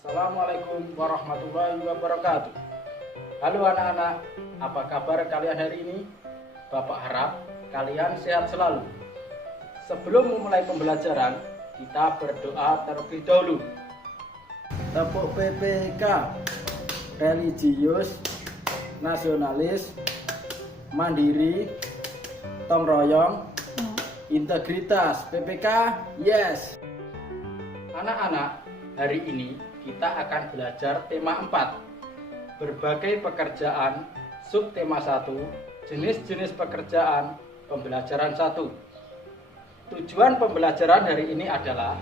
Assalamualaikum warahmatullahi wabarakatuh. Halo anak-anak, apa kabar kalian hari ini? Bapak harap kalian sehat selalu. Sebelum memulai pembelajaran, kita berdoa terlebih dahulu. Tepuk PPK, religius, nasionalis, mandiri, tong royong, integritas. PPK, yes. Anak-anak, hari ini kita akan belajar tema 4, berbagai pekerjaan, subtema 1, jenis-jenis pekerjaan, pembelajaran 1. Tujuan pembelajaran hari ini adalah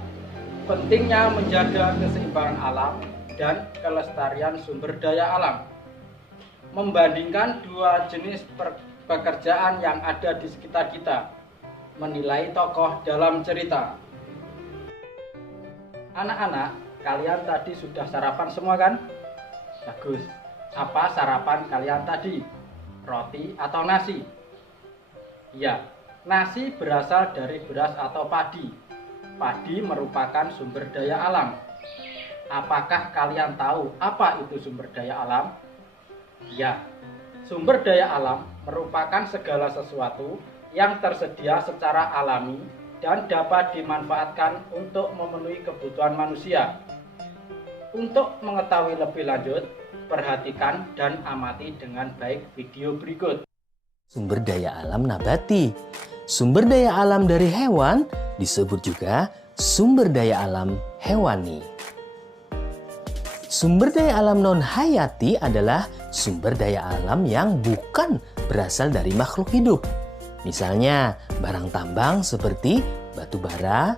pentingnya menjaga keseimbangan alam dan kelestarian sumber daya alam. Membandingkan dua jenis pekerjaan yang ada di sekitar kita, menilai tokoh dalam cerita. Anak-anak, kalian tadi sudah sarapan semua kan? Bagus. Apa sarapan kalian tadi? Roti atau nasi? Ya, nasi berasal dari beras atau padi. Padi merupakan sumber daya alam. Apakah kalian tahu apa itu sumber daya alam? Ya, sumber daya alam merupakan segala sesuatu yang tersedia secara alami dan dapat dimanfaatkan untuk memenuhi kebutuhan manusia. Untuk mengetahui lebih lanjut, perhatikan dan amati dengan baik video berikut. Sumber daya alam nabati. Sumber daya alam dari hewan disebut juga sumber daya alam hewani. Sumber daya alam non-hayati adalah sumber daya alam yang bukan berasal dari makhluk hidup. Misalnya, barang tambang seperti batu bara.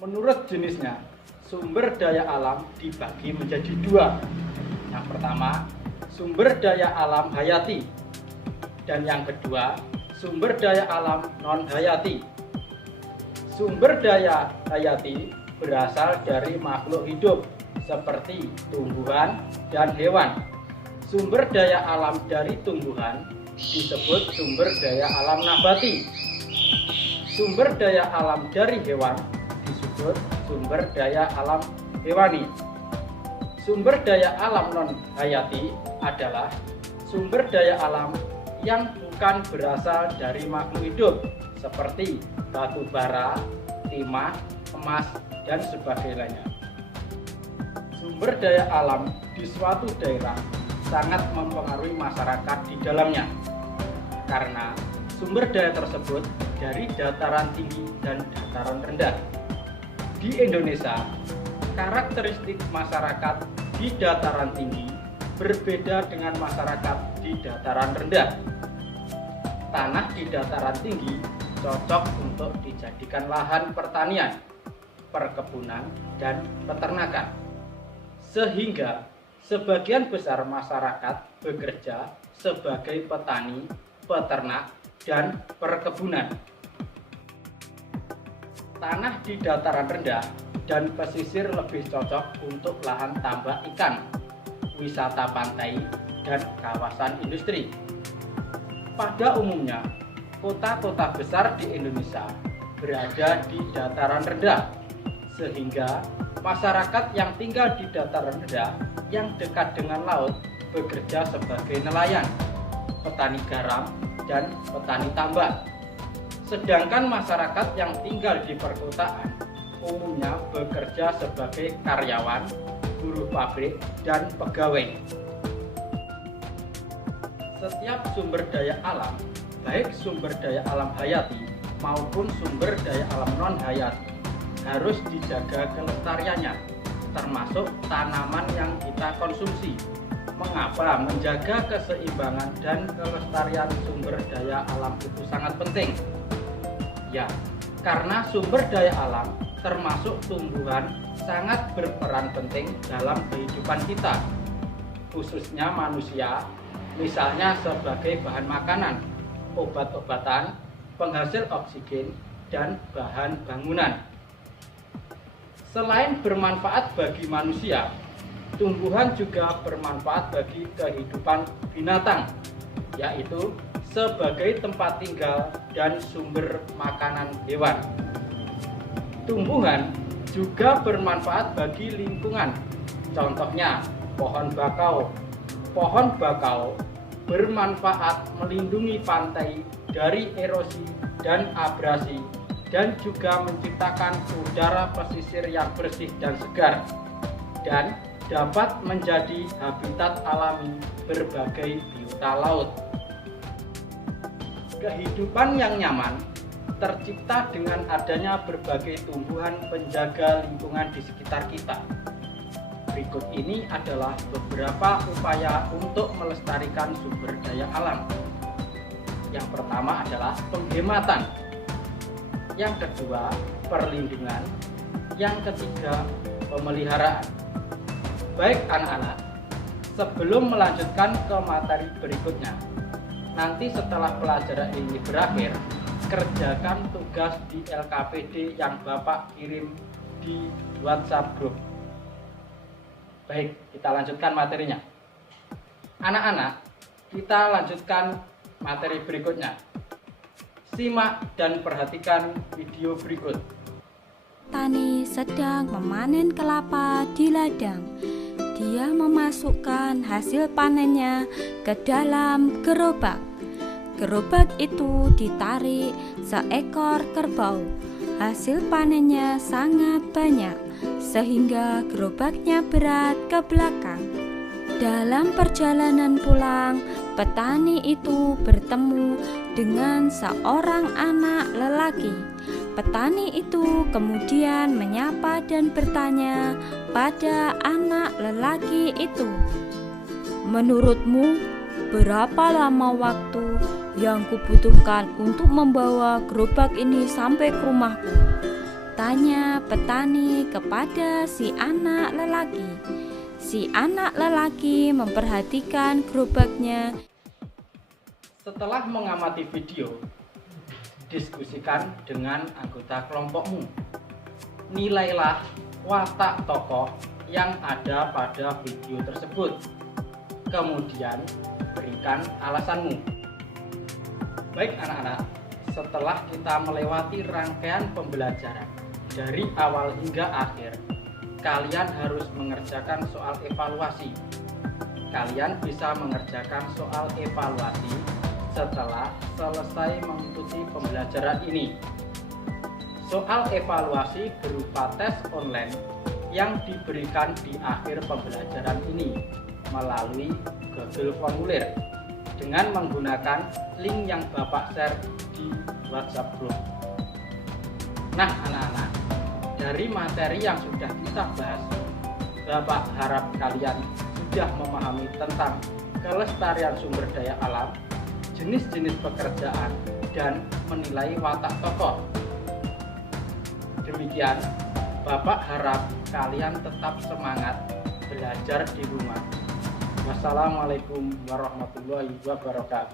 Menurut jenisnya, sumber daya alam dibagi menjadi dua. Yang pertama, sumber daya alam hayati. Dan yang kedua, sumber daya alam non-hayati. Sumber daya hayati berasal dari makhluk hidup seperti tumbuhan dan hewan. Sumber daya alam dari tumbuhan disebut sumber daya alam nabati. Sumber daya alam dari hewan disebut sumber daya alam hewani. Sumber daya alam non-hayati adalah sumber daya alam yang bukan berasal dari makhluk hidup seperti batu bara, timah, emas, dan sebagainya. Sumber daya alam di suatu daerah sangat mempengaruhi masyarakat di dalamnya karena sumber daya tersebut dari dataran tinggi dan dataran rendah. Di Indonesia, karakteristik masyarakat di dataran tinggi berbeda dengan masyarakat di dataran rendah. Tanah di dataran tinggi cocok untuk dijadikan lahan pertanian, perkebunan, dan peternakan. Sehingga sebagian besar masyarakat bekerja sebagai petani, peternak, dan perkebunan. Tanah di dataran rendah dan pesisir lebih cocok untuk lahan tambak ikan, wisata pantai, dan kawasan industri. Pada umumnya, kota-kota besar di Indonesia berada di dataran rendah, sehingga masyarakat yang tinggal di dataran rendah yang dekat dengan laut bekerja sebagai nelayan, petani garam, dan petani tambak. Sedangkan masyarakat yang tinggal di perkotaan umumnya bekerja sebagai karyawan, buruh pabrik, dan pegawai. Setiap sumber daya alam, baik sumber daya alam hayati maupun sumber daya alam non-hayati, harus dijaga kelestariannya, termasuk tanaman yang kita konsumsi. Mengapa menjaga keseimbangan dan kelestarian sumber daya alam itu sangat penting? Ya, karena sumber daya alam termasuk tumbuhan sangat berperan penting dalam kehidupan kita, khususnya manusia, misalnya sebagai bahan makanan, obat-obatan, penghasil oksigen, dan bahan bangunan. Selain bermanfaat bagi manusia, tumbuhan juga bermanfaat bagi kehidupan binatang, yaitu sebagai tempat tinggal dan sumber makanan hewan. Tumbuhan juga bermanfaat bagi lingkungan. Contohnya, pohon bakau. Pohon bakau bermanfaat melindungi pantai dari erosi dan abrasi dan juga menciptakan udara pesisir yang bersih dan segar, dan dapat menjadi habitat alami berbagai biota laut. Kehidupan yang nyaman tercipta dengan adanya berbagai tumbuhan penjaga lingkungan di sekitar kita. Berikut ini adalah beberapa upaya untuk melestarikan sumber daya alam. Yang pertama adalah penghematan. Yang kedua, perlindungan. Yang ketiga, pemeliharaan. Baik anak-anak, sebelum melanjutkan ke materi berikutnya, nanti setelah pelajaran ini berakhir, kerjakan tugas di LKPD yang Bapak kirim di WhatsApp grup. Baik, kita lanjutkan materinya. Anak-anak, kita lanjutkan materi berikutnya. Simak dan perhatikan video berikut. Petani sedang memanen kelapa di ladang. Dia memasukkan hasil panennya ke dalam gerobak. Gerobak itu ditarik seekor kerbau. Hasil panennya sangat banyak, sehingga gerobaknya berat ke belakang. Dalam perjalanan pulang, petani itu bertemu dengan seorang anak lelaki. Petani itu kemudian menyapa dan bertanya pada anak lelaki itu, "Menurutmu, berapa lama waktu yang kubutuhkan untuk membawa gerobak ini sampai ke rumahku?" Tanya petani kepada si anak lelaki. Si anak lelaki memperhatikan gerobaknya. Setelah mengamati video, diskusikan dengan anggota kelompokmu. Nilailah watak tokoh yang ada pada video tersebut. Kemudian berikan alasanmu. Baik anak-anak, setelah kita melewati rangkaian pembelajaran dari awal hingga akhir, kalian harus mengerjakan soal evaluasi. Kalian bisa mengerjakan soal evaluasi setelah selesai mengikuti pembelajaran ini. Soal evaluasi berupa tes online yang diberikan di akhir pembelajaran ini melalui Google Formulir dengan menggunakan link yang Bapak share di WhatsApp group. Nah anak-anak, dari materi yang sudah kita bahas, Bapak harap kalian sudah memahami tentang kelestarian sumber daya alam, jenis-jenis pekerjaan, dan menilai watak tokoh. Demikian, Bapak harap kalian tetap semangat belajar di rumah. Wassalamualaikum warahmatullahi wabarakatuh.